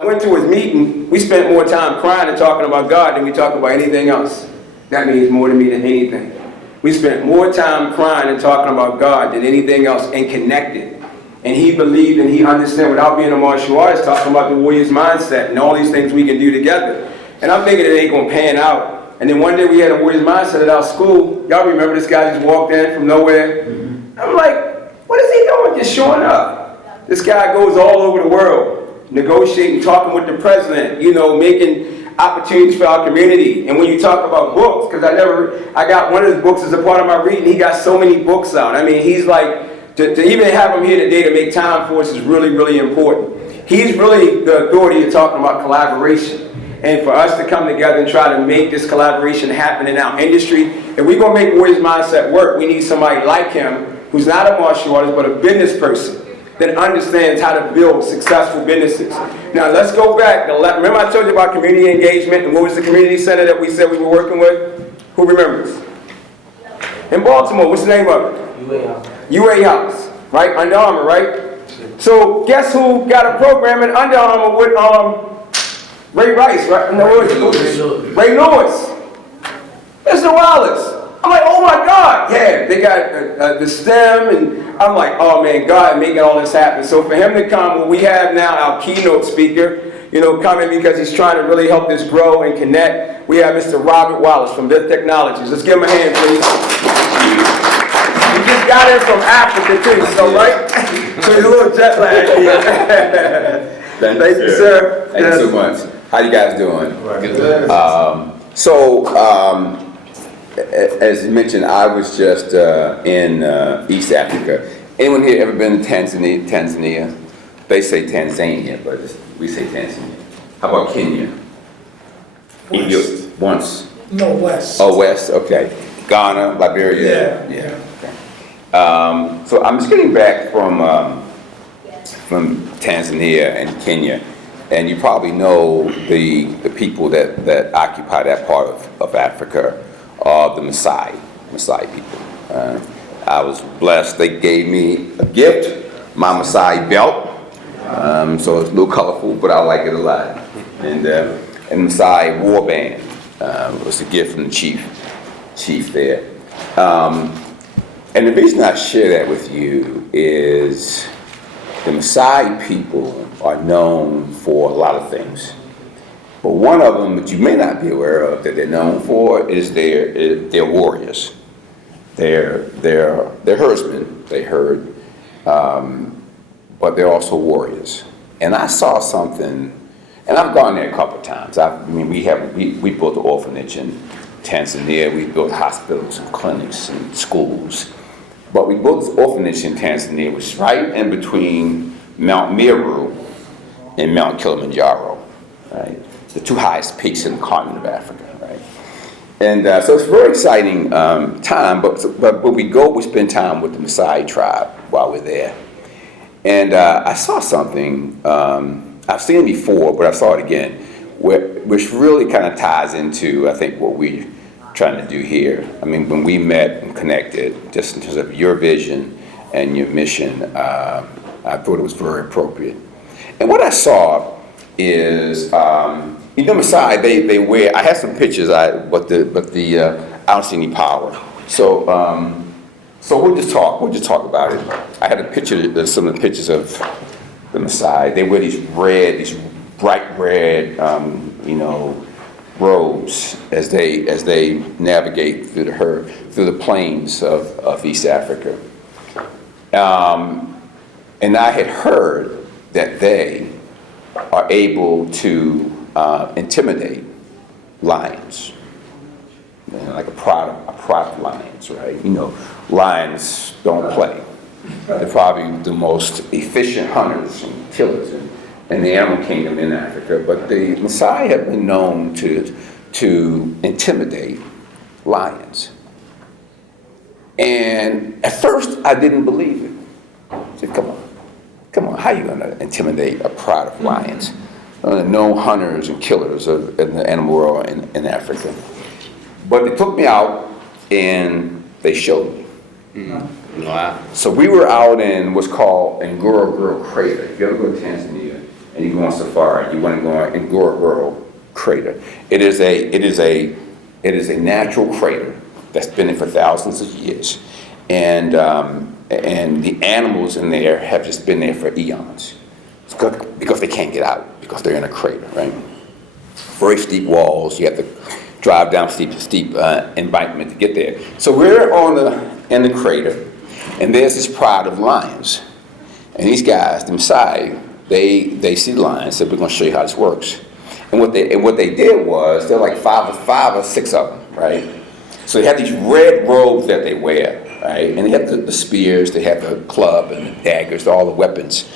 I went to his meeting. We spent more time crying and talking about God than we talk about anything else. That means more to me than anything. We spent more time crying and talking about God than anything else, and connected. And he believed and he understood, without being a martial artist, talking about the warrior's mindset and all these things we can do together. And I'm thinking it ain't gonna pan out. And then one day we had a warrior's mindset at our school. Y'all remember this guy just walked in from nowhere? I'm like, what is he doing just showing up? This guy goes all over the world, negotiating, talking with the president, you know, making opportunities for our community. And when you talk about books, because I got one of his books as a part of my reading. He got so many books out. I mean, he's like, to even have him here today to make time for us is really, really important. He's really the authority of talking about collaboration. And for us to come together and try to make this collaboration happen in our industry, if we're going to make Warriors Mindset work, we need somebody like him, who's not a martial artist, but a business person that understands how to build successful businesses. Now let's go back. Remember I told you about community engagement, and what was the community center that we said we were working with? Who remembers? In Baltimore, what's the name of it? UA House, right? Under Armour, right? So guess who got a program in Under Armour with Ray Rice, right? No, Ray Lewis. Mr. Wallice. I'm like, oh my God, yeah, they got the STEM, and I'm like, oh man, God making all this happen. So for him to come, well, we have now our keynote speaker, you know, coming because he's trying to really help this grow and connect. We have Mr. Robert Wallice from Bith Technologies. Let's give him a hand, please. He just got in from Africa too, so right? So he's a little jet lagged here. Thank you, sir. Thank you so much. How you guys doing? Good. As you mentioned, I was just in East Africa. Anyone here ever been to Tanzania? They say Tanzania, but we say Tanzania. How about Kenya? West. Once? No, West. Oh, West, okay. Ghana, Liberia? Yeah. Okay. So I'm just getting back from Tanzania and Kenya. And you probably know the people that occupy that part of Africa are the Maasai people. I was blessed. They gave me a gift, my Maasai belt. So it's a little colorful, but I like it a lot. And Maasai war band was a gift from the chief there. And the reason I share that with you is the Maasai people are known for a lot of things. But one of them that you may not be aware of that they're known for is they're warriors. They're herdsmen, they herd, but they're also warriors. And I saw something, and I've gone there a couple of times. We built an orphanage in Tanzania. We built hospitals and clinics and schools. But we built this orphanage in Tanzania, which is right in between Mount Meru and Mount Kilimanjaro, right? The two highest peaks in the continent of Africa, right? And so it's a very exciting time, but we spend time with the Maasai tribe while we're there. And I saw something, I've seen it before, but I saw it again, which really kind of ties into, I think, what we're trying to do here. I mean, when we met and connected, just in terms of your vision and your mission, I thought it was very appropriate. And what I saw is, you know, Maasai, they wear, I had some pictures, but I don't see any power. So we'll just talk about it. I had a picture, some of the pictures of the Maasai. They wear these bright red, robes as they navigate through the plains of East Africa. And I had heard that they are able to intimidate lions, like a pride of lions, right? You know, lions don't play. They're probably the most efficient hunters and killers in the animal kingdom in Africa. But the Maasai have been known to intimidate lions. And at first, I didn't believe it. I said, come on, how are you going to intimidate a pride of lions? Known hunters and killers in the animal world in Africa. But they took me out and they showed me. Wow. So we were out in what's called Ngorongoro Crater. If you ever go to Tanzania and you go on safari, you want to go in Ngorongoro crater. It is a natural crater that's been there for thousands of years, and the animals in there have just been there for eons. Because they can't get out, because they're in a crater, right? Very steep walls. You have to drive down steep embankment to get there. So we're in the crater, and there's this pride of lions. And these guys, the Maasai, they see the lions, so we're going to show you how this works. And what they did was, they're like five or six of them, right? So they have these red robes that they wear, right? And they have the spears, they have the club and the daggers, all the weapons.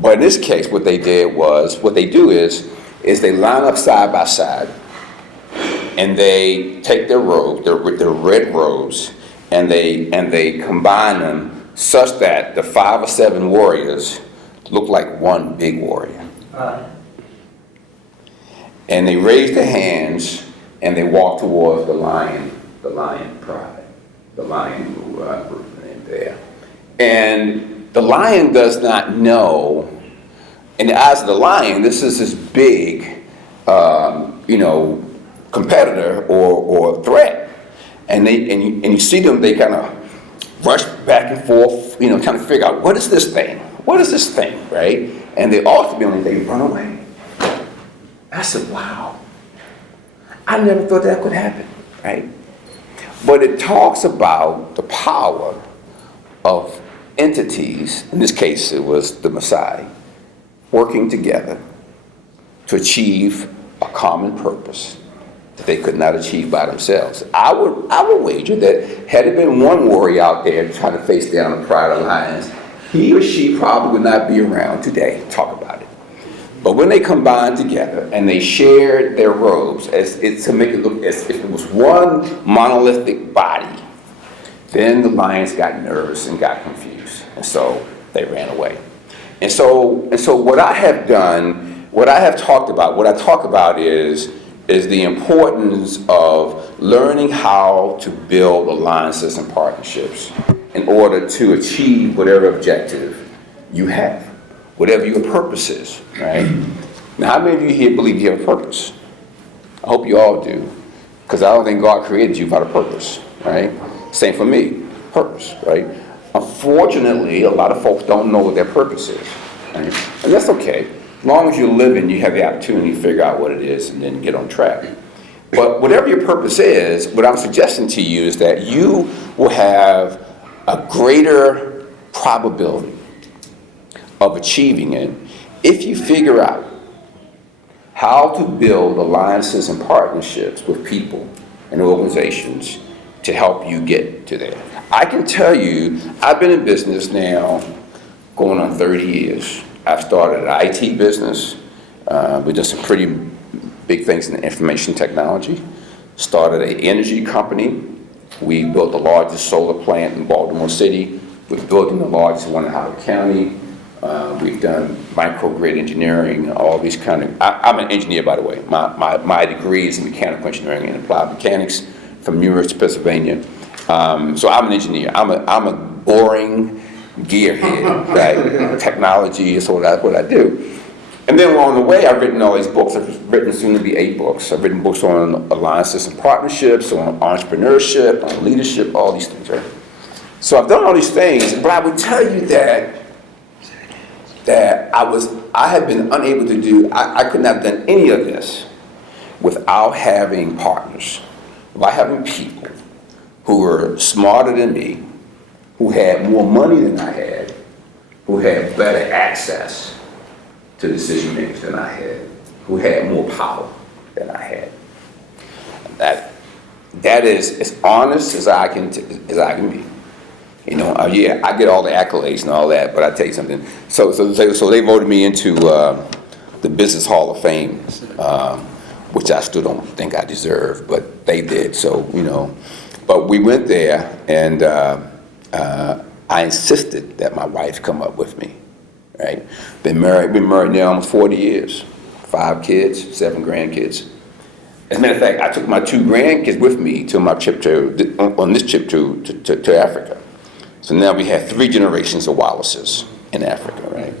But in this case, what they do is they line up side by side, and they take their robes, their red robes, and they combine them such that the 5 or 7 warriors look like one big warrior. And they raise their hands and they walk towards the lion pride, the lion group in there. And the lion does not know, in the eyes of the lion, this is this big, competitor or threat. And you see them, they kind of rush back and forth, trying to figure out, what is this thing? What is this thing, right? And they ultimately, they run away. I said, wow, I never thought that could happen, right? But it talks about the power of entities, in this case it was the Maasai, working together to achieve a common purpose that they could not achieve by themselves. I would wager that had it been one warrior out there trying to face down the pride of lions, he or she probably would not be around today to talk about it. But when they combined together and they shared their robes, to make it look as if it was one monolithic body, then the lions got nervous and got confused, and so they ran away. And so what I have done, what I talk about is the importance of learning how to build alliances and partnerships in order to achieve whatever objective you have, whatever your purpose is, right? Now, how many of you here believe you have a purpose? I hope you all do, because I don't think God created you without a purpose, right? Same for me, purpose, right? Unfortunately, a lot of folks don't know what their purpose is, right? And that's okay. As long as you're living, you have the opportunity to figure out what it is and then get on track. But whatever your purpose is, what I'm suggesting to you is that you will have a greater probability of achieving it if you figure out how to build alliances and partnerships with people and organizations to help you get to there. I can tell you, I've been in business now going on 30 years. I've started an IT business. We did some pretty big things in information technology. Started an energy company. We built the largest solar plant in Baltimore City. We're building the largest one in Howard County. We've done microgrid engineering, all these kind of, I'm an engineer, by the way. My degree is in mechanical engineering and applied mechanics from University of Pennsylvania. So I'm an engineer. I'm a boring gearhead, right? Technology is what I do. And then along the way, I've written all these books. I've written soon to be 8 books. I've written books on alliances and partnerships, on entrepreneurship, on leadership, all these things, right? So I've done all these things, but I would tell you that I have been unable to do, I could not have done any of this without having partners, without having people who were smarter than me, who had more money than I had, who had better access to decision makers than I had, who had more power than I had. That is as honest as I can be. Yeah, I get all the accolades and all that, but I tell you something. So they voted me into the Business Hall of Fame, which I still don't think I deserve, but they did. So but we went there, and I insisted that my wife come up with me. Right? Been married now almost 40 years, 5 kids, 7 grandkids. As a matter of fact, I took my 2 grandkids with me to my trip on this trip to Africa. So now we have 3 generations of Wallaces in Africa, right?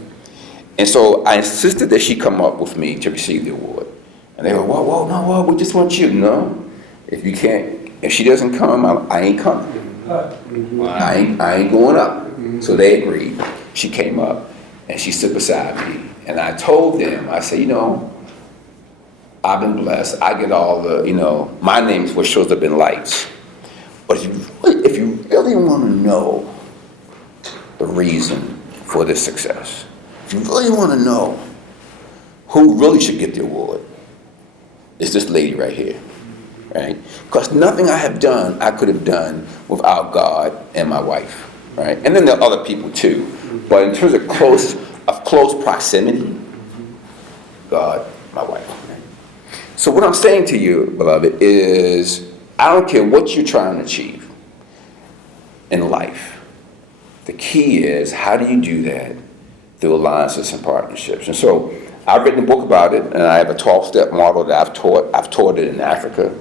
And so I insisted that she come up with me to receive the award. And they were, whoa, no, whoa, we just want you. No, if she doesn't come, I ain't coming. I ain't going up. So they agreed. She came up and she stood beside me. And I told them, I said, I've been blessed. I get all the, my name's what shows up in lights. But if you really want to know the reason for this success, if you really want to know who really should get the award, it's this lady right here, right? Because nothing I have done, I could have done without God and my wife, right? And then there are other people too. But in terms of close proximity, God, my wife. Right? So what I'm saying to you, beloved, is I don't care what you're trying to achieve in life. The key is, how do you do that through alliances and partnerships? And so I've written a book about it, and I have a 12-step model that I've taught. I've taught it in Africa.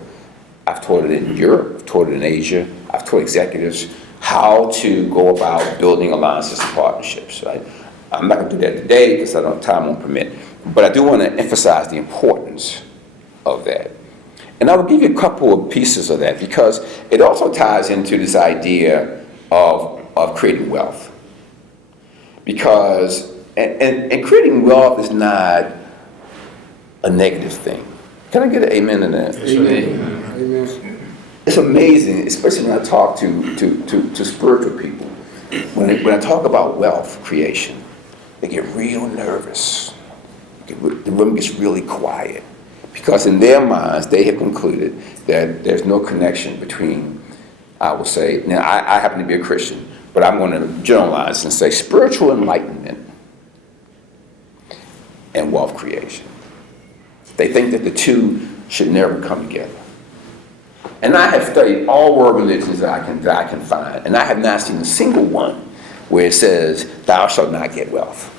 I've taught it in Europe. I've taught it in Asia. I've taught executives how to go about building alliances and partnerships. Right? I'm not going to do that today because time won't permit. But I do want to emphasize the importance of that. And I will give you a couple of pieces of that because it also ties into this idea of creating wealth. Because, and creating wealth is not a negative thing. Can I get an amen to that? Amen. Amen. It's amazing, especially when I talk to spiritual people. When I talk about wealth creation, they get real nervous. The room gets really quiet. Because in their minds, they have concluded that there's no connection between, I will say, now I happen to be a Christian, but I'm going to generalize and say spiritual enlightenment and wealth creation. They think that the two should never come together. And I have studied all world religions that I can find, and I have not seen a single one where it says, thou shalt not get wealth.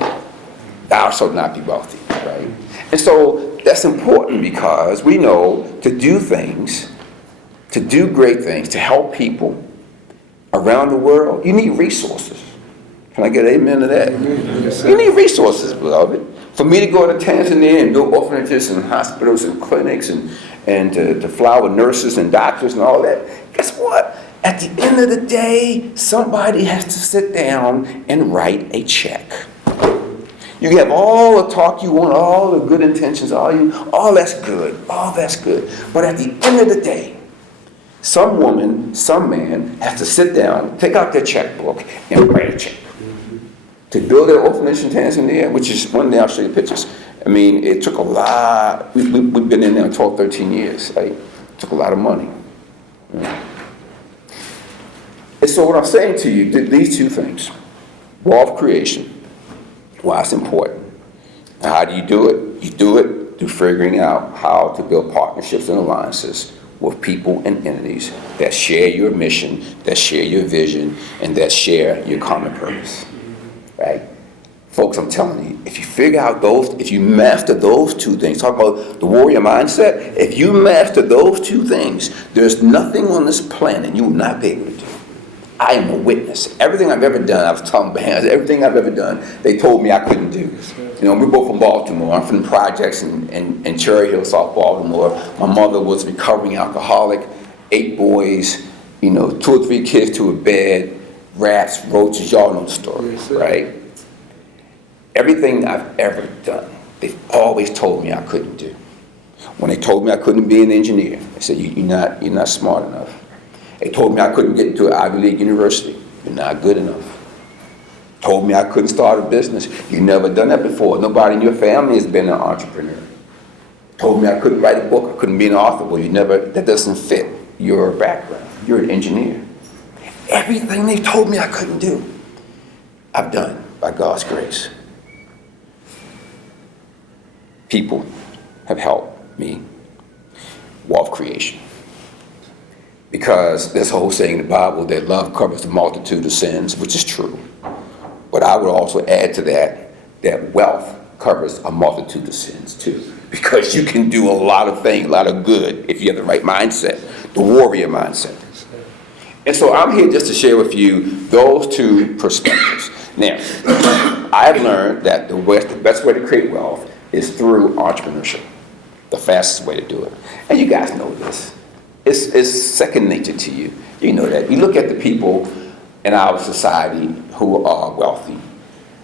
Thou shalt not be wealthy, right? And so that's important because we know to do things, to do great things, to help people around the world, you need resources. Can I get an amen to that? Yes, You need resources, beloved. For me to go to Tanzania and build orphanages and hospitals and clinics and to fly with nurses and doctors and all that, guess what? At the end of the day, somebody has to sit down and write a check. You can have all the talk you want, all the good intentions, all that's good, But at the end of the day, some woman, some man has to sit down, take out their checkbook, and write a check. To build their orphanage in Tanzania, which is one day I'll show you pictures. I mean, it took a lot. We've been in there 12, 13 years. Right? It took a lot of money. Yeah. And so what I'm saying to you, these two things, wealth creation, why it's important. Now, how do you do it? You do it through figuring out how to build partnerships and alliances with people and entities that share your mission, that share your vision, and that share your common purpose. Right? Folks, I'm telling you, if you figure out if you master those two things, talk about the warrior mindset, if you master those two things, there's nothing on this planet you will not be able to do. I am a witness. Everything I've ever done, I was telling bands, everything I've ever done, they told me I couldn't do. We're both from Baltimore. I'm from the projects in Cherry Hill, South Baltimore. My mother was a recovering alcoholic, 8 boys, 2 or 3 kids to a bed, rats, roaches, y'all know the story, right? Everything I've ever done, they've always told me I couldn't do. When they told me I couldn't be an engineer, they said, you're not smart enough. They told me I couldn't get into an Ivy League university. You're not good enough. Told me I couldn't start a business. You've never done that before. Nobody in your family has been an entrepreneur. Told me I couldn't write a book. I couldn't be an author. Well, that doesn't fit your background. You're an engineer. Everything they told me I couldn't do, I've done by God's grace. People have helped me. Wealth creation. Because there's a whole saying in the Bible that love covers the multitude of sins, which is true. But I would also add to that wealth covers a multitude of sins too. Because you can do a lot of things, a lot of good, if you have the right mindset, the warrior mindset. And so I'm here just to share with you those two perspectives. Now, I've learned that the best way to create wealth is through entrepreneurship. The fastest way to do it. And you guys know this. It's second nature to you. You know that. You look at the people in our society who are wealthy.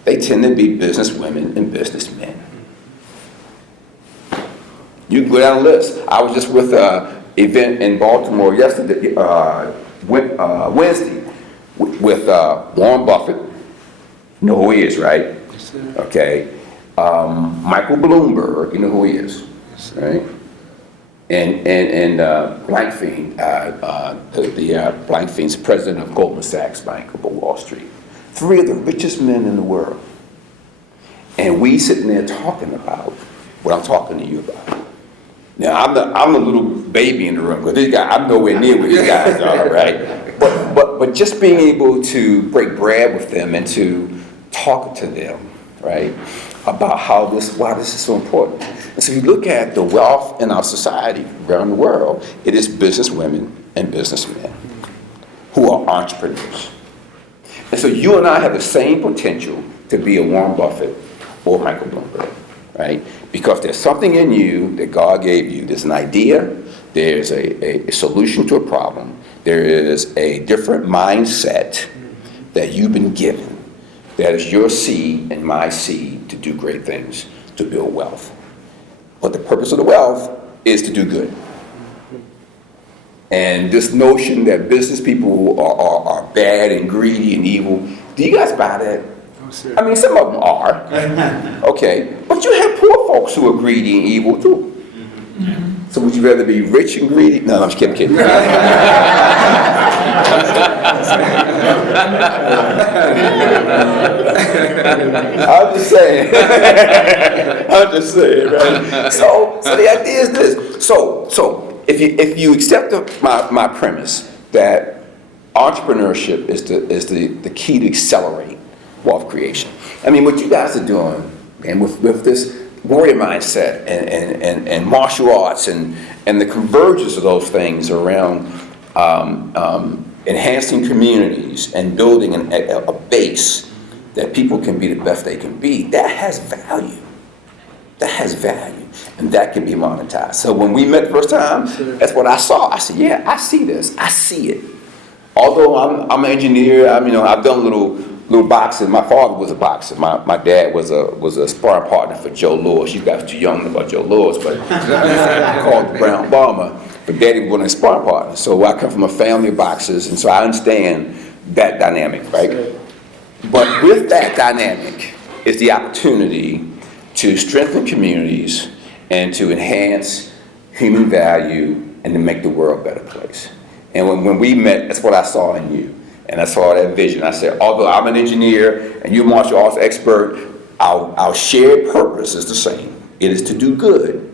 They tend to be businesswomen and businessmen. You can go down the list. I was just with an event in Baltimore yesterday, Wednesday, with Warren Buffett. You know who he is, right? Yes, sir. Okay. Michael Bloomberg, you know who he is, right? And Blankfein, Blankfein's president of Goldman Sachs Bank of Wall Street. 3 of the richest men in the world. And we sitting there talking about what I'm talking to you about. Now, I'm the little baby in the room, because these guys, I'm nowhere near where these guys are, right? But just being able to break bread with them and to talk to them, right, about why this is so important. And so if you look at the wealth in our society around the world, it is businesswomen and businessmen who are entrepreneurs. And so you and I have the same potential to be a Warren Buffett or Michael Bloomberg, right? Because there's something in you that God gave you. There's an idea, there's a solution to a problem, there is a different mindset that you've been given. That is your seed and my seed to do great things, to build wealth. But the purpose of the wealth is to do good. And this notion that business people are bad and greedy and evil, do you guys buy that? No, sir. I mean, some of them are. Okay. But you have poor folks who are greedy and evil too. So would you rather be rich and greedy? No, I'm just kidding. I'm just saying. I'm just saying, right? So the idea is this. So if you accept my premise that entrepreneurship is the key to accelerate wealth creation. I mean, what you guys are doing, and with this warrior mindset and martial arts and the convergence of those things around enhancing communities and building a base that people can be the best they can be, that has value. That has value, and that can be monetized. So when we met the first time, that's what I saw. I said, yeah, I see this. I see it. Although I'm an engineer, I've done little boxing. My father was a boxer. My dad was a sparring partner for Joe Lewis. You guys are too young about Joe Lewis, but called the Brown Bomber. But Daddy was a sparring partner. So I come from a family of boxers, and so I understand that dynamic, right? But with that dynamic is the opportunity to strengthen communities and to enhance human value and to make the world a better place. And when we met, that's what I saw in you. And I saw that vision. I said, although I'm an engineer and you're a martial arts expert, our shared purpose is the same. It is to do good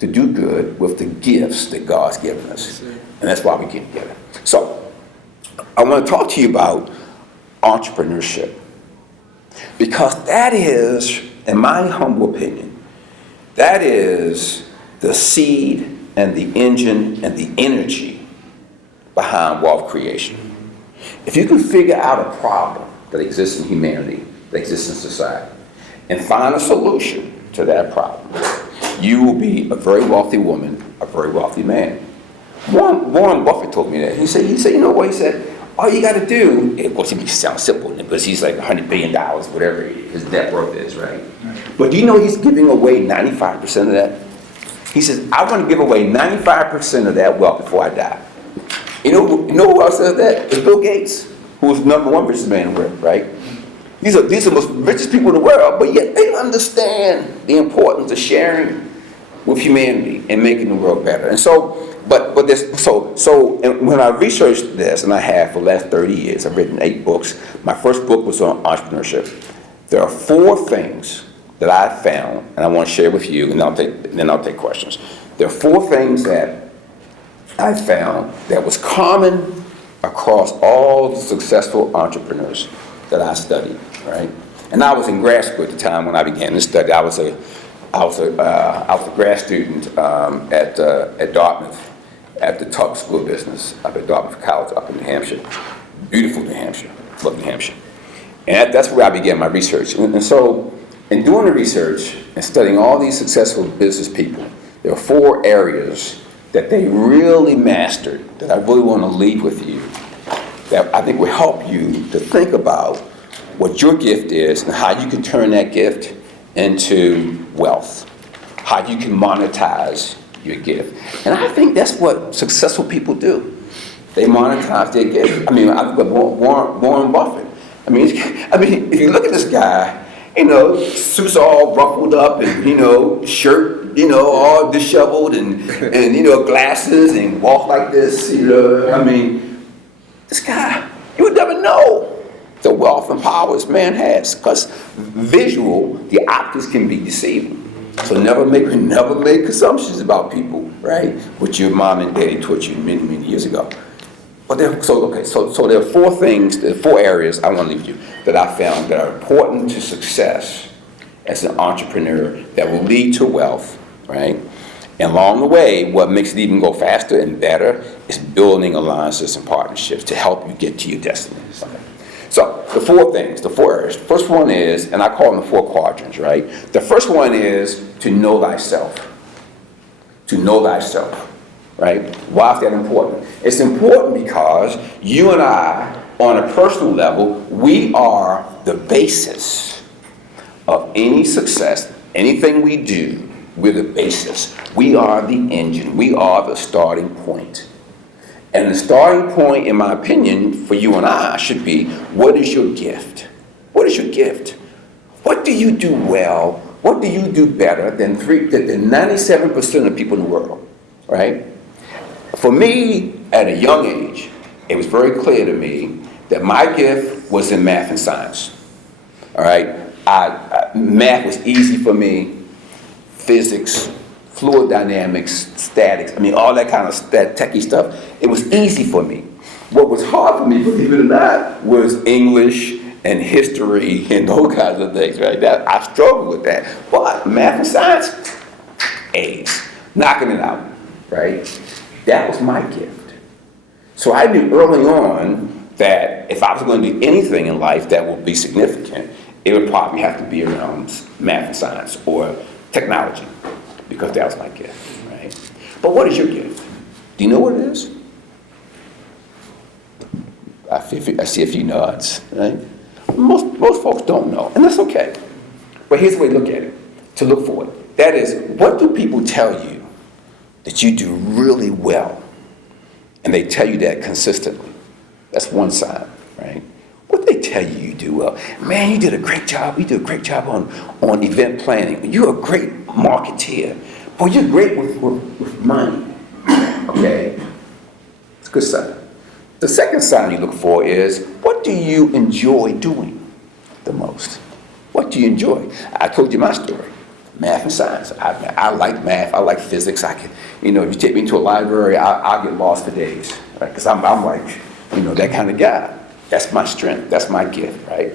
with the gifts that God's given us. And that's why we get together. So I want to talk to you about entrepreneurship. Because that is, in my humble opinion, that is the seed and the engine and the energy behind wealth creation. If you can figure out a problem that exists in humanity, that exists in society, and find a solution to that problem, you will be a very wealthy woman, a very wealthy man. Warren Buffett told me that. He said, you know what? He said, all you got to do, of course, it sounds simple, because he's like $100 billion, whatever his net worth is, right? But do you know he's giving away 95% of that? He says, I want to give away 95% of that wealth before I die. You know who else says that? It's Bill Gates, who was the #1 richest man in the world, right? These are the most richest people in the world, but yet they understand the importance of sharing with humanity and making the world better. And so, and when I researched this, and I have for the last 30 years, I've written 8 books. My first book was on entrepreneurship. There are 4 things that I found, and I want to share with you, and then I'll take questions. There are 4 things that I found that was common across all the successful entrepreneurs that I studied, right? And I was in grad school at the time when I began this study. I was a grad student at Dartmouth, at the Tuck School of Business up at Dartmouth College up in New Hampshire. Beautiful New Hampshire. Love New Hampshire. And that's where I began my research. And so, in doing the research and studying all these successful business people, there are 4 areas that they really mastered that I really want to leave with you, that I think will help you to think about what your gift is and how you can turn that gift into wealth, how you can monetize your gift. And I think that's what successful people do. They monetize their gift. I mean, I've got Warren Buffett. I mean, if you look at this guy, suit's all ruffled up and, shirt, all disheveled and glasses and walk like this, I mean, this guy, you would never know the wealth and power this man has, because visual, the optics can be deceiving. So never make assumptions about people, right? Which your mom and daddy taught you many, many years ago. But there are 4 things, there are 4 areas I want to leave you that I found that are important to success as an entrepreneur that will lead to wealth, right? And along the way, what makes it even go faster and better is building alliances and partnerships to help you get to your destiny. So the 4 things, the 4 areas. First one is, and I call them the 4 quadrants, right? The first one is to know thyself. To know thyself, right? Why is that important? It's important because you and I, on a personal level, we are the basis of any success. Anything we do, we're the basis. We are the engine. We are the starting point. And the starting point, in my opinion, for you and I should be, what is your gift? What is your gift? What do you do well? What do you do better than 97% of people in the world, right? For me, at a young age, it was very clear to me that my gift was in math and science, all right? Math was easy for me, physics, fluid dynamics, statics, all that kind of techie stuff. It was easy for me. What was hard for me, believe it or not, was English and history and those kinds of things, right? I struggled with that. But math and science, A's, knocking it out, right? That was my gift. So I knew early on that if I was going to do anything in life that would be significant, it would probably have to be around math and science or technology, because that was my gift, right? But what is your gift? Do you know what it is? I see a few nods, right? Most folks don't know, and that's okay. But here's the way to look at it, to look for it. That is, what do people tell you that you do really well? And they tell you that consistently. That's one side, right? What they tell you you do well. Man, you did a great job. You did a great job on event planning. You're a great marketeer. Boy, you're great with money. Okay? It's a good sign. The second sign you look for is, what do you enjoy doing the most? What do you enjoy? I told you my story. Math and science. I like math. I like physics. If you take me into a library, I'll get lost for days. Right? Because I'm like, that kind of guy. That's my strength. That's my gift, right?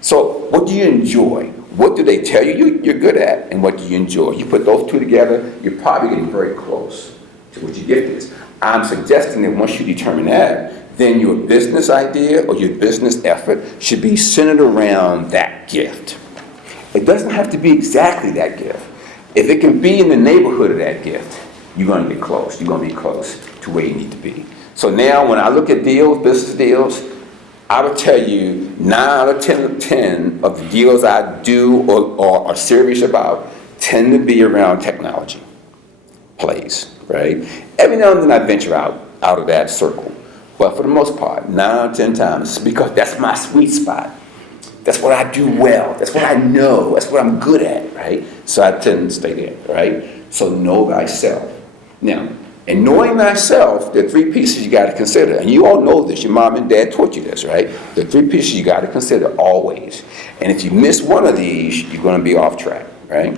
So what do you enjoy? What do they tell you you're good at? And what do you enjoy? You put those 2 together, you're probably getting very close to what your gift is. I'm suggesting that once you determine that, then your business idea or your business effort should be centered around that gift. It doesn't have to be exactly that gift. If it can be in the neighborhood of that gift, you're going to get close. You're going to be close to where you need to be. So now when I look at deals, business deals, I would tell you 9 out of 10 of the deals I do or are serious about tend to be around technology plays, right? Every now and then I venture out of that circle. But for the most part, 9 out of 10 times, because that's my sweet spot. That's what I do well. That's what I know. That's what I'm good at, right? So I tend to stay there, right? So know thyself. Now, in knowing thyself, there are 3 pieces you got to consider. And you all know this. Your mom and dad taught you this, right? There are 3 pieces you got to consider always. And if you miss one of these, you're going to be off track, right?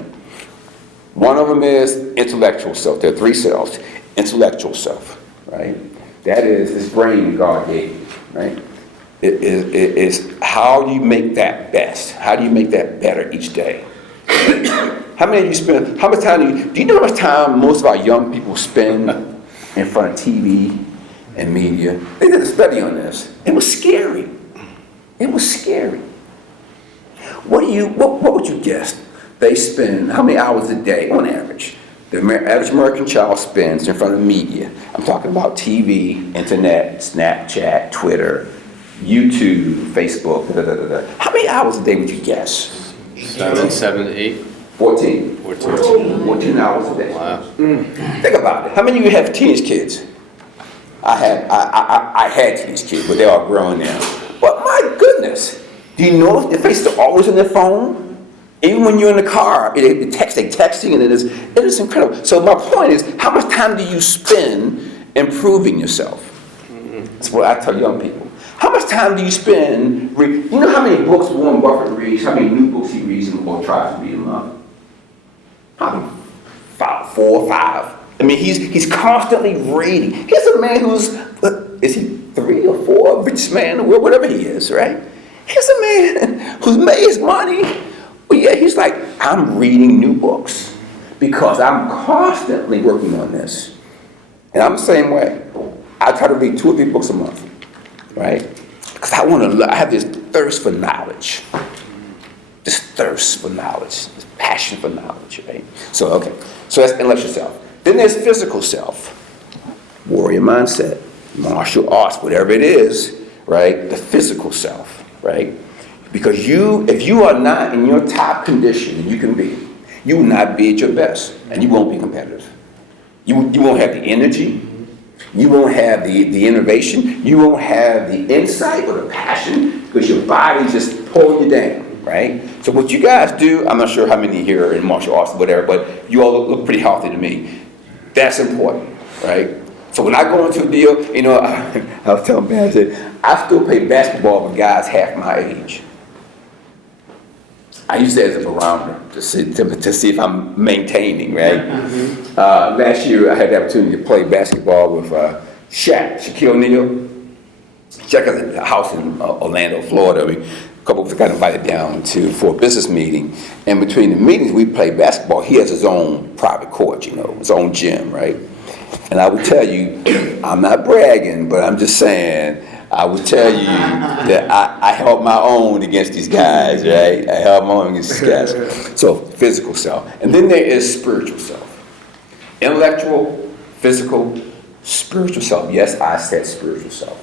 One of them is intellectual self. There are 3 selves. Intellectual self, right? That is this brain God gave you, right? It is how do you make that best? How do you make that better each day? How much time do you know how much time most of our young people spend in front of TV and media? They did a study on this. It was scary. It was scary. What would you guess they spend, how many hours a day on average? The average American child spends in front of media. I'm talking about TV, internet, Snapchat, Twitter, YouTube, Facebook, da, da, da, da. How many hours a day would you guess? 7 to 8. 14. 14 hours a day. Wow. Think about it. How many of you have teenage kids? I had teenage kids, but they're all grown now. But my goodness, do you know their faces are always on their phone? Even when you're in the car, they're texting, and it is incredible. So my point is, how much time do you spend improving yourself? That's what I tell young people. How much time do you spend, you know how many books Warren Buffett reads, how many new books he reads or tries to read a month? Probably 4 or 5. I mean, he's constantly reading. Here's a man who's, is he 3 or 4, richest man in the world, whatever he is, right? Here's a man who's made his money. But yeah, he's like, I'm reading new books because I'm constantly working on this. And I'm the same way. I try to read 2 or 3 books a month, right? Because I have this thirst for knowledge. This thirst for knowledge, this passion for knowledge, right? So, okay. So that's intellectual self. Then there's physical self. Warrior mindset, martial arts, whatever it is, right? The physical self, right? Because if you are not in your top condition, and you can be, you will not be at your best, and you won't be competitive. You won't have the energy, you won't have the innovation, you won't have the insight or the passion, because your body's just pulling you down, right? So what you guys do, I'm not sure how many here are in martial arts or whatever, but you all look pretty healthy to me. That's important, right? So when I go into a deal, you know, I was telling Ben, I said, I still play basketball with guys half my age. I use that as a barometer to see if I'm maintaining, right? Last year, I had the opportunity to play basketball with Shaquille O'Neal. Shaq has a house in Orlando, Florida. A couple of us got invited down for a business meeting. And between the meetings, we play basketball. He has his own private court, you know, his own gym, right? And I would tell you, I'm not bragging, but I'm just saying, I would tell you that I held my own against these guys, right? I held my own against these guys. So, physical self. And then there is spiritual self. Intellectual, physical, spiritual self. Yes, I said spiritual self.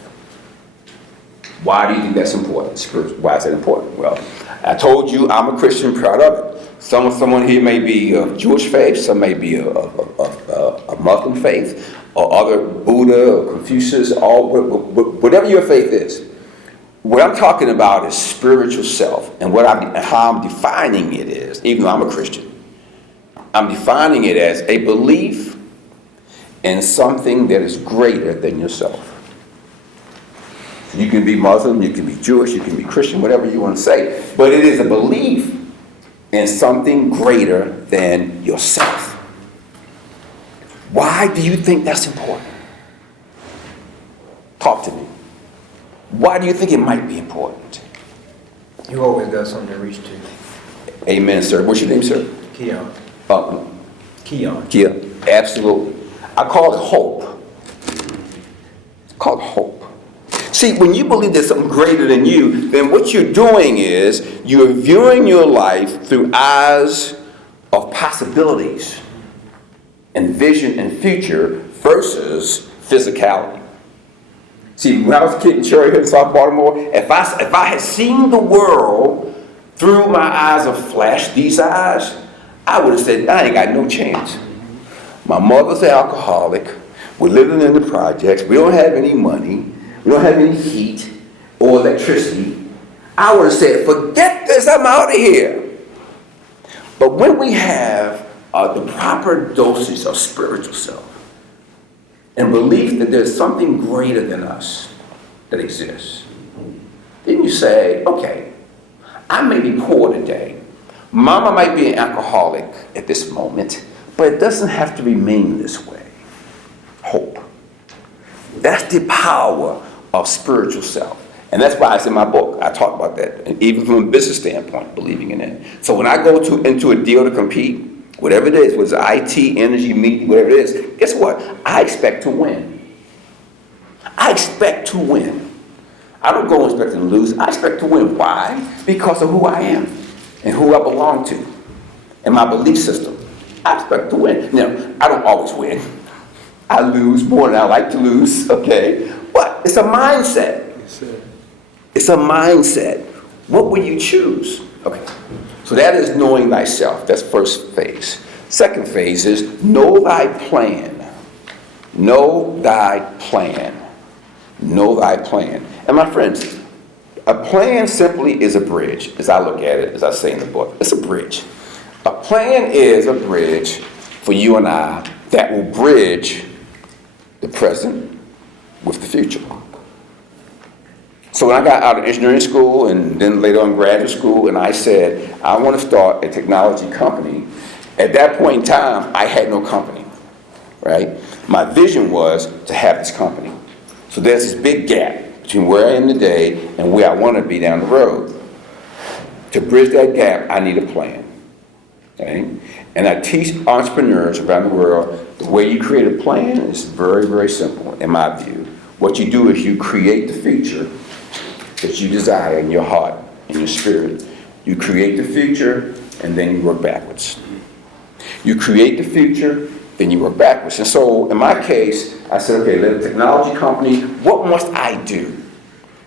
Why do you think that's important? Why is that important? Well, I told you I'm a Christian, proud of it. Someone here may be of Jewish faith, some may be a Muslim faith, or other Buddha or Confucius, whatever your faith is. What I'm talking about is spiritual self, and how I'm defining it is, even though I'm a Christian, I'm defining it as a belief in something that is greater than yourself. You can be Muslim, you can be Jewish, you can be Christian, whatever you want to say, but it is a belief in something greater than yourself. Why do you think that's important? Talk to me. Why do you think it might be important? You always got something to reach to. Amen, sir. What's your name, sir? Keon. Keon. Kia. Absolutely. I call it hope. It's called hope. See, when you believe there's something greater than you, then what you're doing is you're viewing your life through eyes of possibilities and vision and future versus physicality. See, when I was a kid in Cherry Hill, South Baltimore, if I had seen the world through my eyes of flesh, these eyes, I would have said, I ain't got no chance. My mother's an alcoholic. We're living in the projects. We don't have any money. We don't have any heat or electricity. I would have said, forget this, I'm out of here. But when we have the proper dosage of spiritual self and belief that there's something greater than us that exists, then you say, okay, I may be poor today. Mama might be an alcoholic at this moment, but it doesn't have to remain this way. Hope. That's the power of spiritual self. And that's why it's in my book. I talk about that, and even from a business standpoint, believing in it. So when I go into a deal to compete, whatever it is, whether it's IT, energy, media, whatever it is, guess what? I expect to win. I expect to win. I don't go expecting to lose. I expect to win. Why? Because of who I am. and who I belong to and my belief system. I expect to win. Now, I don't always win. I lose more than I like to lose, okay? But it's a mindset. It's a mindset. What will you choose? Okay, so that is knowing thyself. That's first phase. Second phase is know thy plan. Know thy plan. Know thy plan. And my friends, a plan simply is a bridge, as I look at it, as I say in the book. It's a bridge. A plan is a bridge for you and I that will bridge the present with the future. So when I got out of engineering school and then later on graduate school, and I said, I want to start a technology company, at that point in time, I had no company, right? My vision was to have this company. So there's this big gap between where I am today and where I want to be down the road. To bridge that gap, I need a plan, okay? And I teach entrepreneurs around the world, the way you create a plan is very, very simple, in my view. What you do is you create the future that you desire in your heart, in your spirit. You create the future, and then you work backwards. You create the future, then you work backwards. And so, in my case, I said, okay, let a technology company, what must I do?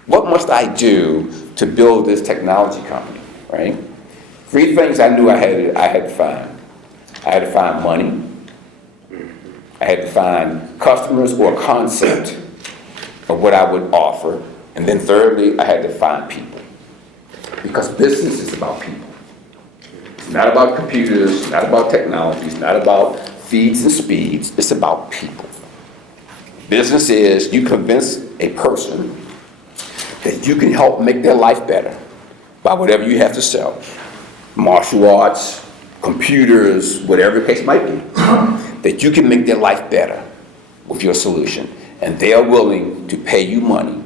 What must I do to build this technology company, right? 3 things I knew I had to find. I had to find money. I had to find customers or a concept of what I would offer. And then thirdly, I had to find people. Because business is about people. It's not about computers, it's not about technology, it's not about feeds and speeds, it's about people. Business is you convince a person that you can help make their life better by whatever you have to sell. Martial arts, computers, whatever the case might be. That you can make their life better with your solution. And they are willing to pay you money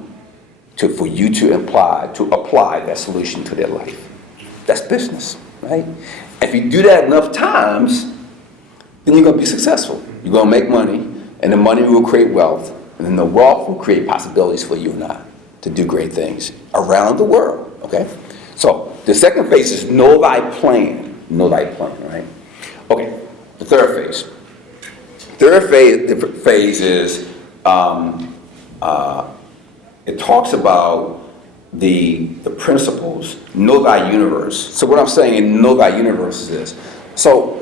for you to apply that solution to their life. That's business, right? If you do that enough times, then you're going to be successful. You're going to make money, and the money will create wealth, and then the wealth will create possibilities for you and I to do great things around the world, okay? So the second phase is know thy plan. Know thy plan, right? Okay, the third phase. Third phase is it talks about the principles, know thy universe. So what I'm saying in know thy universe is this. So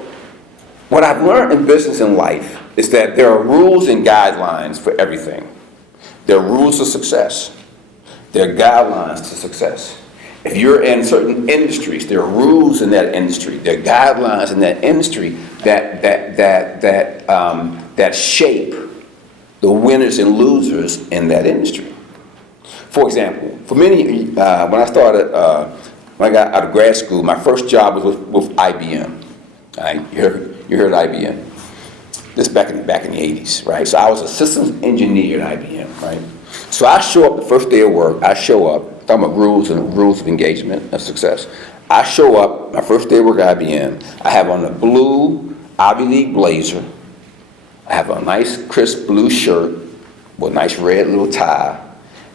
what I've learned in business and life is that there are rules and guidelines for everything. There are rules of success. There are guidelines to success. If you're in certain industries, there are rules in that industry. There are guidelines in that industry that shape the winners and losers in that industry. For example, for many, when I got out of grad school, my first job was with IBM. Right? You heard IBM. This back in the 80s, right? So I was a systems engineer at IBM, right? So I show up the first day of work. Talking about rules of engagement of success. I show up my first day of work at IBM. I have on a blue Ivy League blazer. I have a nice crisp blue shirt with a nice red little tie.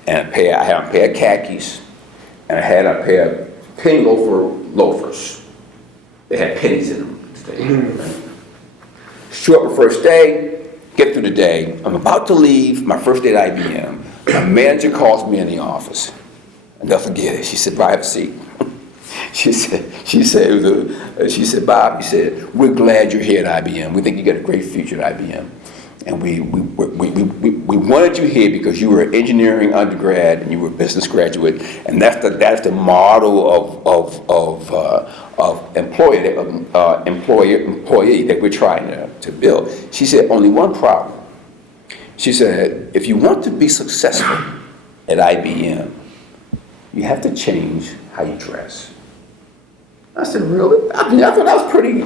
And I had a pair of khakis, and I had a pair of penny loafers. They had pennies in them. Right? Show up the first day, get through the day. I'm about to leave my first day at IBM. My manager calls me in the office. I'll never forget it. She said, "Bob, have a seat." She said, "Bob," he said, "we're glad you're here at IBM. We think you got a great future at IBM. And we wanted you here because you were an engineering undergrad and you were a business graduate, and that's the model of employee that we're trying to build." She said, "Only one problem." She said, "If you want to be successful at IBM, you have to change how you dress." I said, "Really?" I thought that was pretty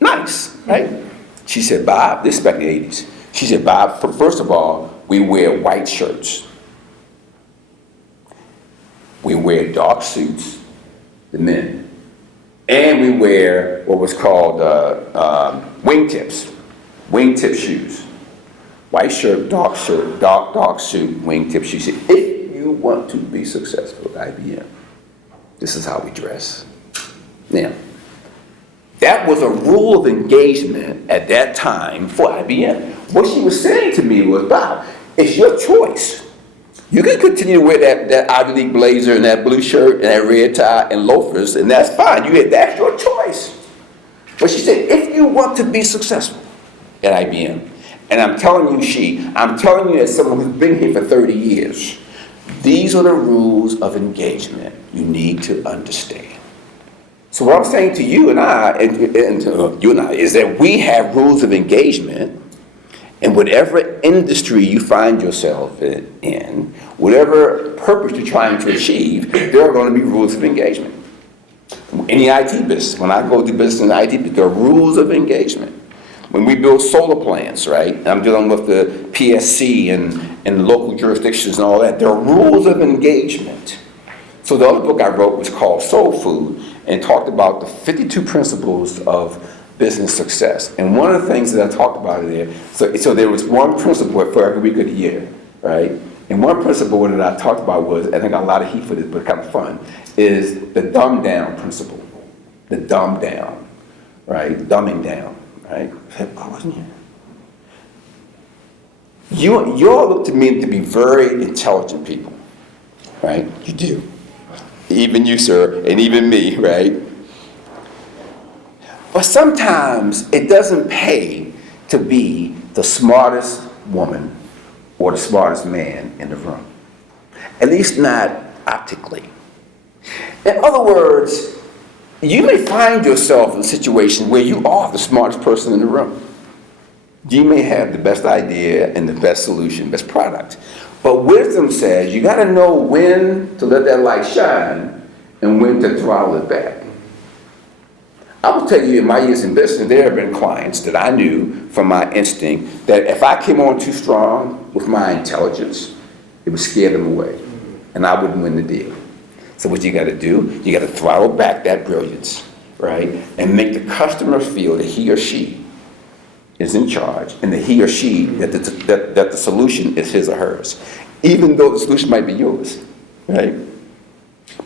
nice, right? She said, "Bob," this is back in the 80s. She said, "Bob, first of all, we wear white shirts. We wear dark suits, the men. And we wear what was called wingtip shoes. White shirt, dark suit, wingtip shoes. She said, if you want to be successful at IBM, this is how we dress." Now, that was a rule of engagement at that time for IBM. What she was saying to me was, Bob, it's your choice. You can continue to wear that Ivy League blazer and that blue shirt and that red tie and loafers, and that's fine. That's your choice. But she said, if you want to be successful at IBM, and I'm telling you as someone who's been here for 30 years, these are the rules of engagement you need to understand. So what I'm saying to you and I, is that we have rules of engagement in whatever industry you find yourself in, whatever purpose you're trying to achieve, there are going to be rules of engagement. In the IT business, when I go to business in the IT business, there are rules of engagement. When we build solar plants, right, and I'm dealing with the PSC and local jurisdictions and all that, there are rules of engagement. So the other book I wrote was called Soul Food, and talked about the 52 principles of business success. And one of the things that I talked about there, so there was one principle for every week of the year, right? And one principle that I talked about was, and I got a lot of heat for this, but kind of fun, is the dumb down principle. The dumb down, right? Dumbing down, right? I wasn't here. You all look to me to be very intelligent people, right? You do. Even you, sir, and even me, right? But sometimes it doesn't pay to be the smartest woman or the smartest man in the room. At least not optically. In other words, you may find yourself in a situation where you are the smartest person in the room. You may have the best idea and the best solution, best product. But wisdom says you got to know when to let that light shine and when to throttle it back. I will tell you, in my years in business, there have been clients that I knew from my instinct that if I came on too strong with my intelligence, it would scare them away, and I wouldn't win the deal. So what you got to do, you got to throttle back that brilliance, right, and make the customer feel that he or she is in charge, and that he or she, that the solution is his or hers, even though the solution might be yours, right?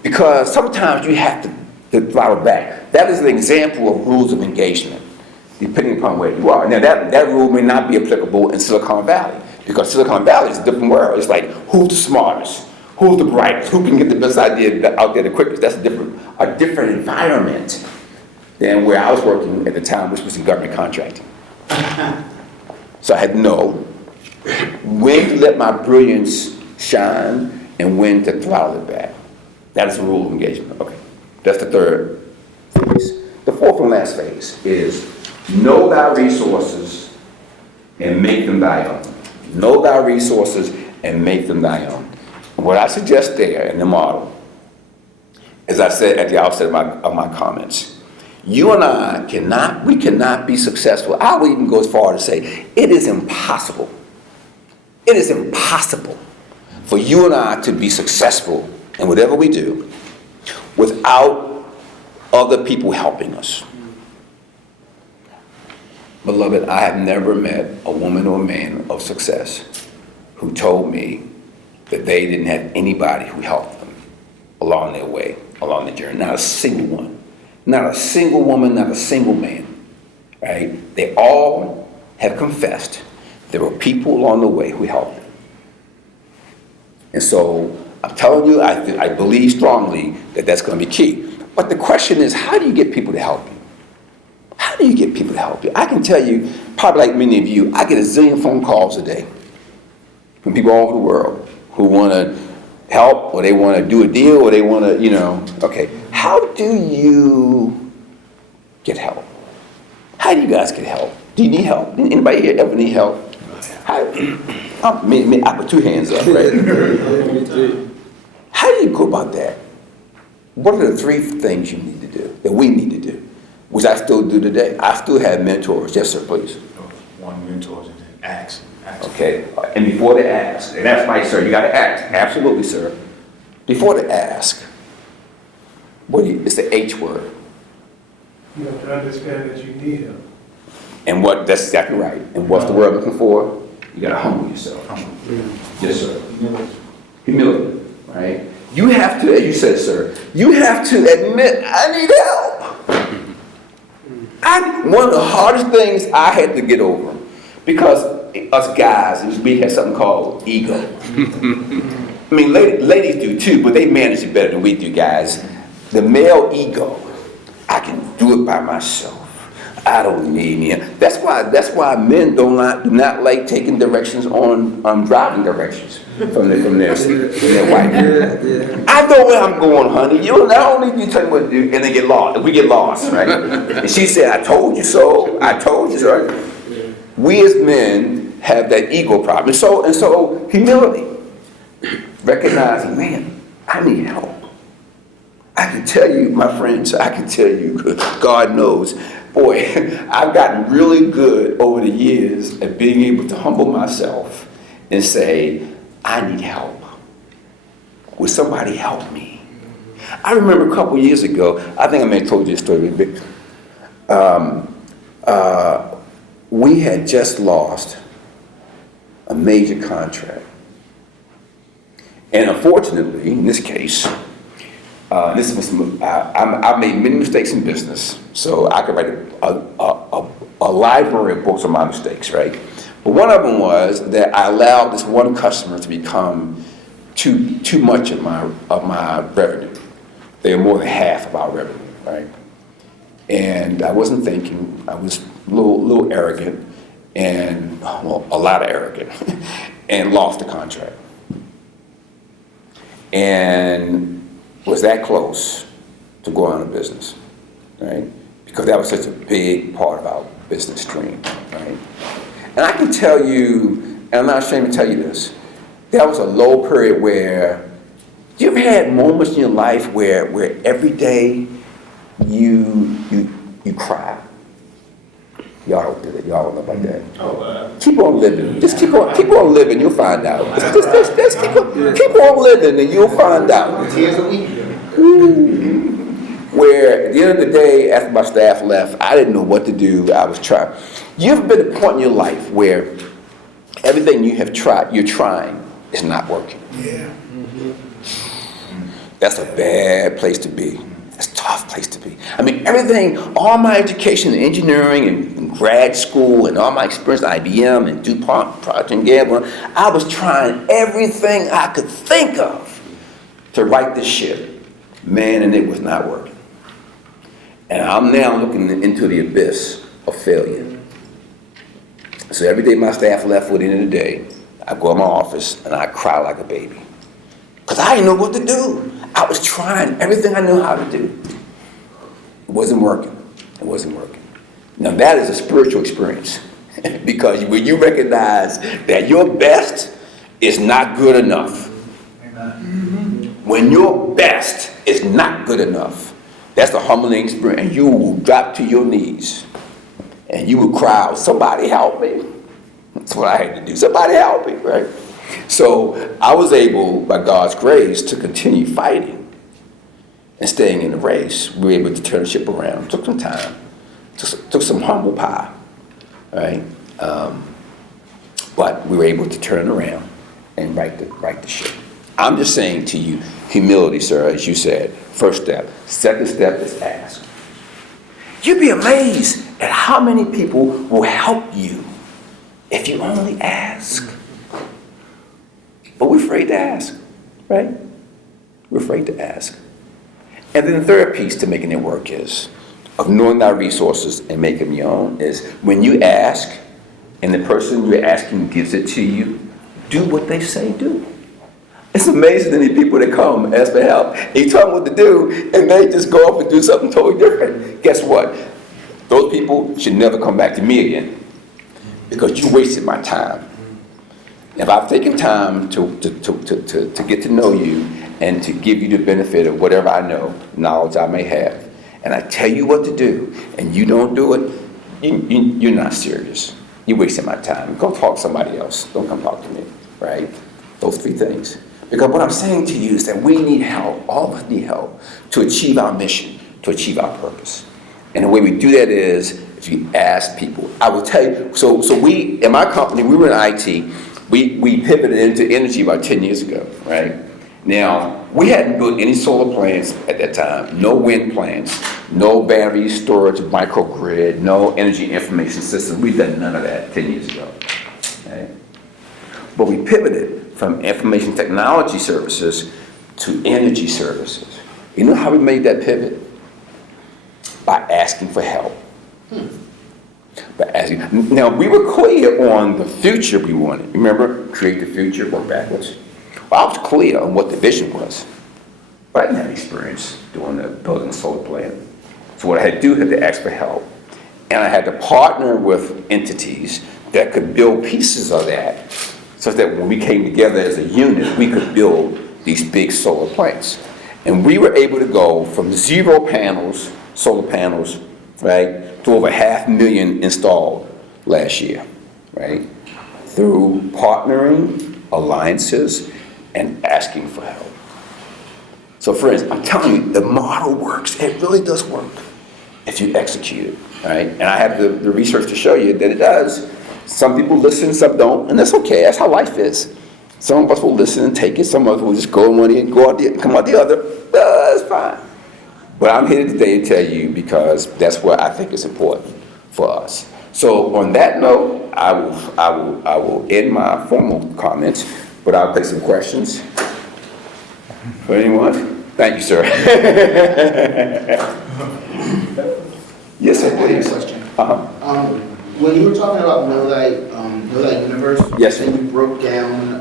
Because sometimes you have to throttle back. That is an example of rules of engagement, depending upon where you are. Now, that rule may not be applicable in Silicon Valley, because Silicon Valley is a different world. It's like, who's the smartest? Who's the brightest? Who can get the best idea out there the quickest? That's a different environment than where I was working at the time, which was in government contracting. So I had to know when to let my brilliance shine and when to throttle it back. That is the rule of engagement. Okay, that's the third phase. The fourth and last phase is know thy resources and make them thy own. Know thy resources and make them thy own. What I suggest there in the model, as I said at the outset of my comments, you and I cannot be successful. I would even go as far as to say, it is impossible. It is impossible for you and I to be successful in whatever we do without other people helping us. Beloved, I have never met a woman or a man of success who told me that they didn't have anybody who helped them along their way, along the journey. Not a single one. Not a single woman, not a single man, right? They all have confessed there were people along the way who helped them. And so I'm telling you, I believe strongly that that's going to be key. But the question is, how do you get people to help you? How do you get people to help you? I can tell you, probably like many of you, I get a zillion phone calls a day from people all over the world who want to help, or they want to do a deal, or they want to, okay. How do you get help? How do you guys get help? Do you need help? Anybody here ever need help? I put two hands up, right? How do you go about that? What are the three things you need to do, that we need to do, which I still do today? I still have mentors. Yes, sir, please. One mentor is ask. Okay, and before they ask, and that's right, sir, you got to act. Absolutely, sir. Before they ask, it's the H word. You have to understand that you need help. And that's exactly right. And what's the word I'm looking for? You got to humble yourself. Yes, sir. Humility, right? You have to, as you said, sir, you have to admit, I need help. One of the hardest things I had to get over, because us guys, we had something called ego. I mean, ladies do too, but they manage it better than we do, guys. The male ego, I can do it by myself. I don't need me. That's why men do not like taking directions on driving directions from their wife. I know where I'm going, honey. You don't need you tell me what to do, and they get lost. We get lost, right? And she said, "I told you so. I told you so." We as men have that ego problem, and so humility, recognizing, man, I need help. I can tell you, my friends, I can tell you, God knows, boy, I've gotten really good over the years at being able to humble myself and say, I need help. Will somebody help me? I remember a couple years ago, I think I may have told you this story a bit. We had just lost a major contract. And unfortunately, in this case, I've made many mistakes in business, so I could write a library of books on my mistakes, right? But one of them was that I allowed this one customer to become too much of my revenue. They were more than half of our revenue, right? And I wasn't thinking. I was a little arrogant, and well, a lot of arrogant, and lost the contract. And was that close to going out of business, right? Because that was such a big part of our business stream, right? And I can tell you, and I'm not ashamed to tell you this, that was a low period where, you ever had moments in your life where every day you cry? Y'all don't do that. Y'all don't know about that. Keep on living. Just keep on living. You'll find out. Just keep on living, and you'll find out. Tears of weeping. Where at the end of the day, after my staff left, I didn't know what to do. I was trying. You ever been at a point in your life where everything you're trying is not working? Yeah. That's a bad place to be. That's a tough place to be. I mean, everything, all my education in engineering and grad school and all my experience at IBM and DuPont, Procter & Gamble, I was trying everything I could think of to right this ship. Man, and it was not working. And I'm now looking into the abyss of failure. So every day my staff left for the end of the day, I go in my office and I cry like a baby. Because I didn't know what to do. I was trying everything I knew how to do. It wasn't working. It wasn't working. Now that is a spiritual experience. Because when you recognize that your best is not good enough. When your best is not good enough, that's the humbling experience. And you will drop to your knees. And you will cry out, somebody help me. That's what I had to do. Somebody help me, right? So I was able, by God's grace, to continue fighting and staying in the race. We were able to turn the ship around. Took some time. Took some humble pie, right? But we were able to turn around and right the ship. I'm just saying to you, humility, sir, as you said, first step. Second step is ask. You'd be amazed at how many people will help you if you only ask. But we're afraid to ask, right? We're afraid to ask. And then the third piece to making it work is, of knowing thy resources and making them your own, is when you ask and the person you're asking gives it to you, do what they say do. It's amazing the many people that come ask for help. And you tell them what to do, and they just go off and do something totally different. Guess what? Those people should never come back to me again because you wasted my time. If I've taken time to get to know you and to give you the benefit of whatever I know, knowledge I may have, and I tell you what to do, and you don't do it, you're not serious. You're wasting my time. Go talk to somebody else. Don't come talk to me, right? Those three things. Because what I'm saying to you is that we need help. All of us need help to achieve our mission, to achieve our purpose. And the way we do that is if you ask people. I will tell you, so we, in my company, we were in IT. We pivoted into energy about 10 years ago, right? Now, We hadn't built any solar plants at that time, no wind plants, no battery storage, microgrid, no energy information system. We'd done none of that 10 years ago. Okay? But we pivoted from information technology services to energy services. You know how we made that pivot? By asking for help. Now, we were clear on the future we wanted. Remember, create the future, work backwards. Well, I was clear on what the vision was, but I didn't have experience building a solar plant. So what I had to do, I had to ask for help. And I had to partner with entities that could build pieces of that, so that when we came together as a unit, we could build these big solar plants. And we were able to go from 0 panels, solar panels, right, to over 500,000 installed last year, right? Through partnering, alliances, and asking for help. So friends, I'm telling you, the model works. It really does work if you execute it, right? And I have the research to show you that it does. Some people listen, some don't, and that's okay. That's how life is. Some of us will listen and take it. Some of us will just go in one ear and come out the other. That's fine. But I'm here today to tell you because that's what I think is important for us. So on that note, I will end my formal comments, but I'll take some questions for anyone. Thank you, sir. Yes, sir, please. Question. Uh-huh. When you were talking about Know Thy Universe, Yes, sir. and you broke down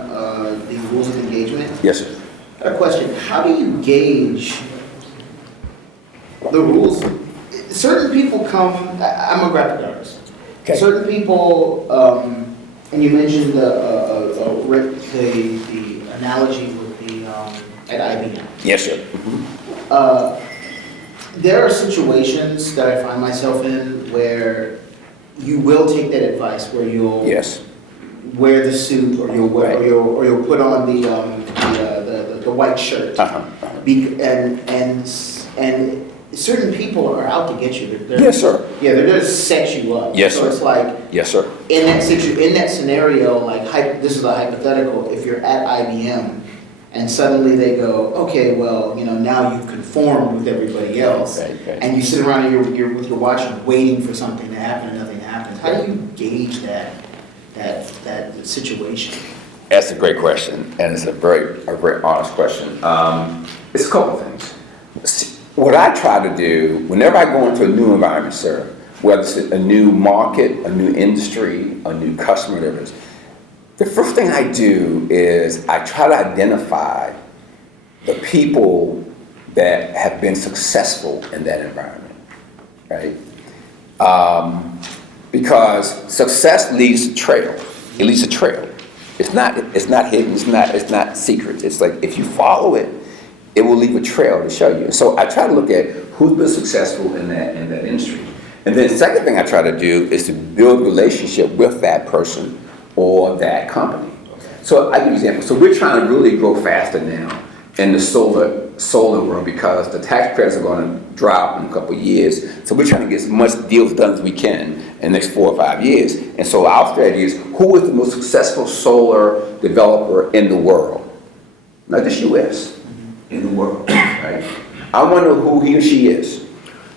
the rules of engagement. Yes, sir. I have a question. How do you gauge the rules? Certain people come. I'm a graphic artist. Okay. Certain people, and you mentioned the analogy with the at IBM. Yes, sir. There are situations that I find myself in where you will take that advice, where you'll Yes. wear the suit, or you'll wear, Right. or you'll put on the white shirt. Uh-huh. And certain people are out to get you. They're, Yes, sir. Yeah, they're there to set you up. Yes, so sir. it's like Yes, sir. in that scenario, like this is a hypothetical. If you're at IBM and suddenly they go, okay, well, now you've conformed with everybody else, Right. and you sit around and you're with your watch waiting for something to happen and nothing happens. How do you gauge that situation? That's a great question, and it's a very honest question. It's a couple things. What I try to do, whenever I go into a new environment, sir, whether it's a new market, a new industry, a new customer, whatever it is, the first thing I do is I try to identify the people that have been successful in that environment, right? Because success leaves a trail. It leaves a trail. It's not hidden. It's not secret. It's like if you follow it, it will leave a trail to show you. So I try to look at who's been successful in that industry, and then the second thing I try to do is to build a relationship with that person or that company. So I give you an example. So we're trying to really grow faster now in the solar world because the tax credits are going to drop in a couple of years. So we're trying to get as much deals done as we can in the next 4 or 5 years. And so our strategy is, who is the most successful solar developer in the world? Not just U.S., in the world, right? I want to know who he or she is.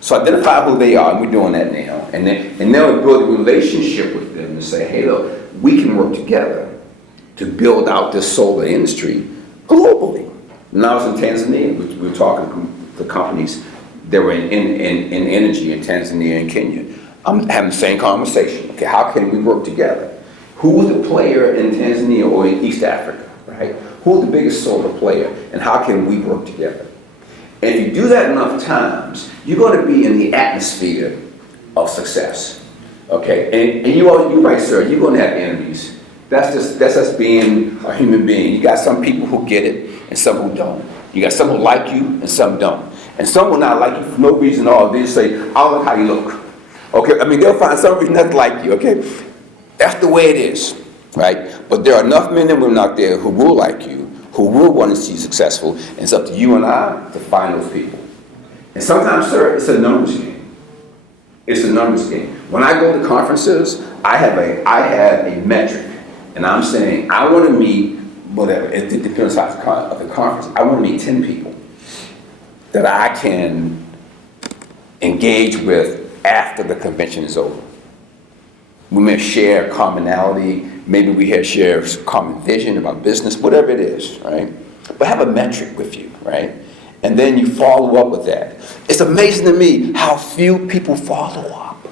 So identify who they are, and we're doing that now. And then we build a relationship with them and say, hey, look, we can work together to build out this solar industry globally. When I was in Tanzania, we were talking to companies that were in energy in Tanzania and Kenya. I'm having the same conversation. Okay, how can we work together? Who's the player in Tanzania or in East Africa, right? Who's the biggest solar player, and how can we work together? And if you do that enough times, you're going to be in the atmosphere of success, okay? And you're right, sir, you're going to have enemies. That's just being a human being. You got some people who get it, and some who don't. You got some who like you, and some don't. And some will not like you for no reason at all. They just say, I don't like how you look. Okay, I mean, they'll find some reason not to like you, okay? That's the way it is, right? But there are enough men and women out there who will like you, who will want to see you successful, and it's up to you and I to find those people. And sometimes, sir, it's a numbers game. It's a numbers game. When I go to conferences, I have a metric, and I'm saying I want to meet whatever, it depends on the size of the conference. I want to meet 10 people that I can engage with after the convention is over. We may share commonality, maybe we share common vision about business, whatever it is, right? But have a metric with you, right? And then you follow up with that. It's amazing to me how few people follow up.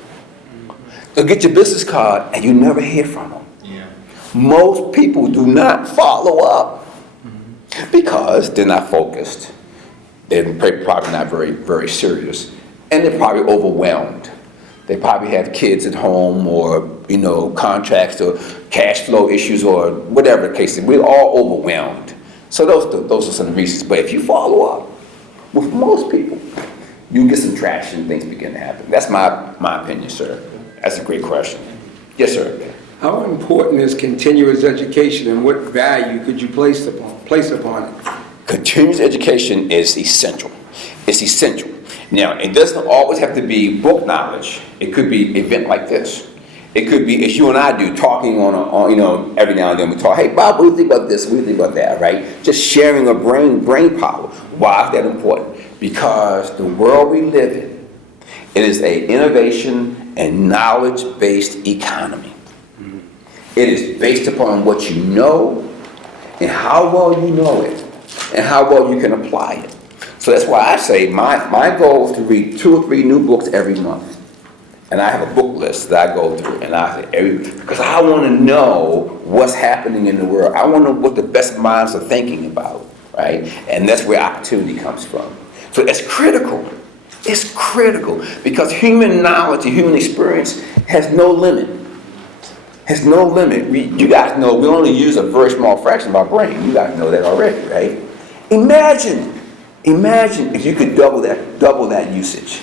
They'll get your business card and you never hear from them. Yeah. Most people do not follow up because they're not focused. They're probably not very serious. And they're probably overwhelmed. They probably have kids at home or, contracts or cash flow issues or whatever the case is. We're all overwhelmed. So those are some reasons. But if you follow up with most people, you get some traction and things begin to happen. That's my opinion, sir. That's a great question. Yes, sir. How important is continuous education and what value could you place upon it? Continuous education is essential. It's essential. Now, it doesn't always have to be book knowledge. It could be an event like this. It could be, as you and I do, talking on every now and then we talk, hey, Bob, what do you think about this? What do you think about that, right? Just sharing a brain power. Why is that important? Because the world we live in, it is an innovation and knowledge-based economy. It is based upon what you know and how well you know it and how well you can apply it. So that's why I say my goal is to read 2 or 3 new books every month. And I have a book list that I go through, and I say because I want to know what's happening in the world. I want to know what the best minds are thinking about, right? And that's where opportunity comes from. So it's critical. It's critical because human knowledge and human experience has no limit. Has no limit. You guys know we only use a very small fraction of our brain. You guys know that already, right? Imagine if you could double that usage.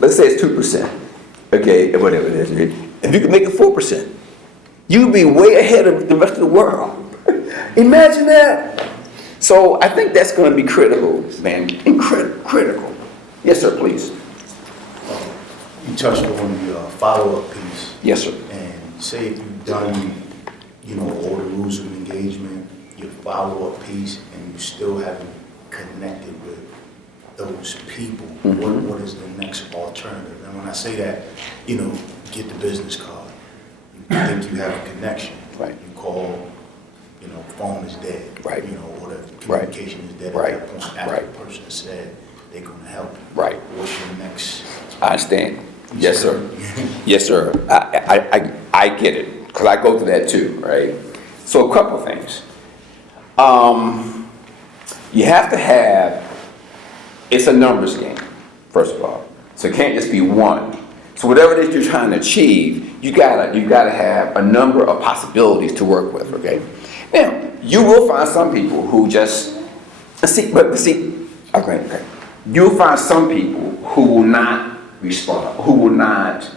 Let's say it's 2%. Okay, whatever it is. Right? If you could make it 4%, you'd be way ahead of the rest of the world. Imagine that. So I think that's going to be critical, man. Critical. Yes, sir, please. You touched on the follow-up piece. Yes, sir. And say if you've done, all the rules of engagement, your follow-up piece, and you still haven't connected with those people, what is the next alternative? And when I say that, get the business card. You think you have a connection. Right. You call, phone is dead. Right. Or the communication is dead Right. at that point after Right. the person said they're going to help. Right. What's your next? I understand. Yes, sir. Yes, sir. I get it because I go through that too, right? So a couple things. You have to have. It's a numbers game, first of all. So it can't just be one. So whatever it is you're trying to achieve, you gotta have a number of possibilities to work with. Okay. Now you will find some people who just okay. You'll find some people who will not respond, who will not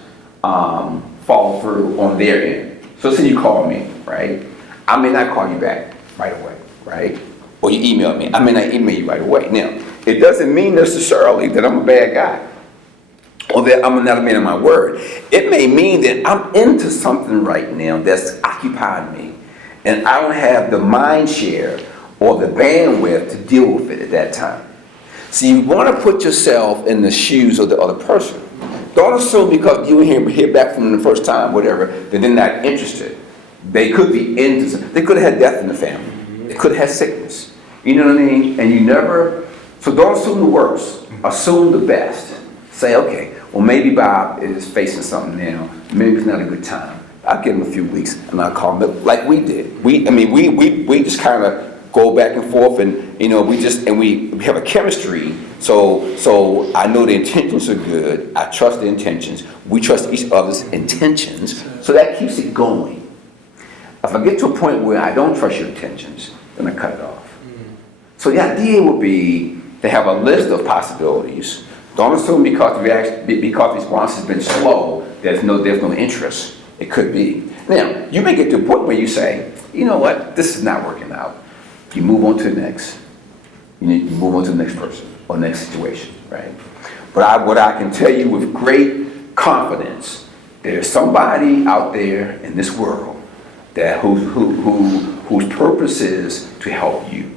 follow through on their end. So say you call me, right? I may not call you back right away, right? Or you email me. I may not email you right away. Now, it doesn't mean necessarily that I'm a bad guy or that I'm not a man of my word. It may mean that I'm into something right now that's occupying me and I don't have the mind share or the bandwidth to deal with it at that time. So you want to put yourself in the shoes of the other person. Don't assume because you hear back from them the first time, whatever, that they're not interested. They could be into something. They could have had death in the family. They could have had sickness. You know what I mean? And you never, so don't assume the worst. Assume the best. Say, okay, well maybe Bob is facing something now. Maybe it's not a good time. I'll give him a few weeks and I'll call him like we did. We just kind of go back and forth and we have a chemistry. So I know the intentions are good. I trust the intentions. We trust each other's intentions. So that keeps it going. If I get to a point where I don't trust your intentions, then I cut it off. So the idea would be to have a list of possibilities. Don't assume because the response has been slow, there's no interest. It could be. Now, you may get to a point where you say, you know what, this is not working out. You move on to the next. You move on to the next person or next situation, right? But what I can tell you with great confidence, there's somebody out there in this world that whose purpose is to help you.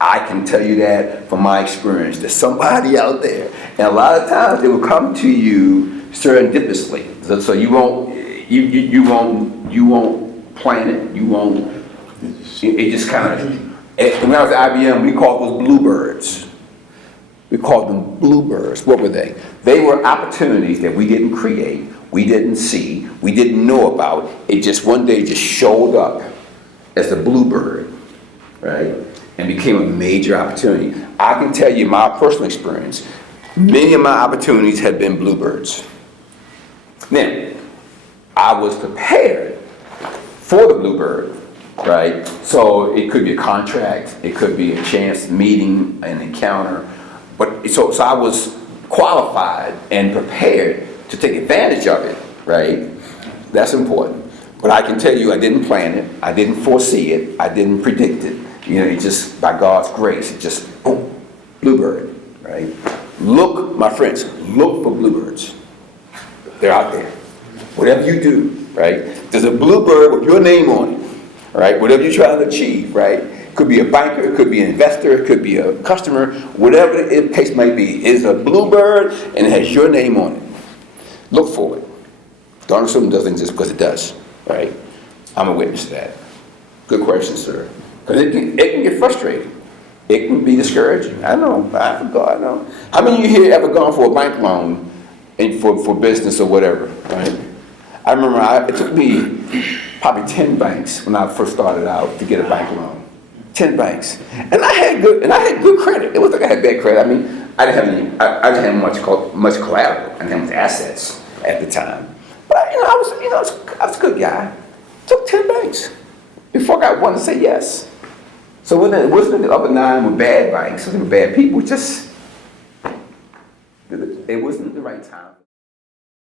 I can tell you that from my experience. There's somebody out there, and a lot of times they will come to you serendipitously. So you won't plan it. You won't. It just kind of. When I was at IBM, we called those bluebirds. We called them bluebirds. What were they? They were opportunities that we didn't create, we didn't see, we didn't know about. It just one day just showed up as a bluebird, right? And became a major opportunity. I can tell you my personal experience, many of my opportunities have been bluebirds. Now, I was prepared for the bluebird, right? So it could be a contract, it could be a chance meeting, an encounter, but so I was qualified and prepared to take advantage of it, right? That's important. But I can tell you I didn't plan it, I didn't foresee it, I didn't predict it. You know, it just, by God's grace, it just, boom, bluebird, right? Look, my friends, look for bluebirds. They're out there. Whatever you do, right? There's a bluebird with your name on it, right? Whatever you're trying to achieve, right? It could be a banker, it could be an investor, it could be a customer, whatever the case might be. It's a bluebird and it has your name on it. Look for it. Don't assume it doesn't exist because it does, right? I'm a witness to that. Good question, sir. Because it can get frustrating. It can be discouraging. I know. I know. How many of you here ever gone for a bank loan and for business or whatever, right? I remember it took me probably 10 banks when I first started out to get a bank loan. 10 banks. And I had good credit. It wasn't like I had bad credit. I mean, I didn't have much collateral. I didn't have much assets at the time. But I was a good guy. Took 10 banks before I got one to say yes. So it wasn't the other 9 were bad banks, it wasn't bad people, it wasn't the right time.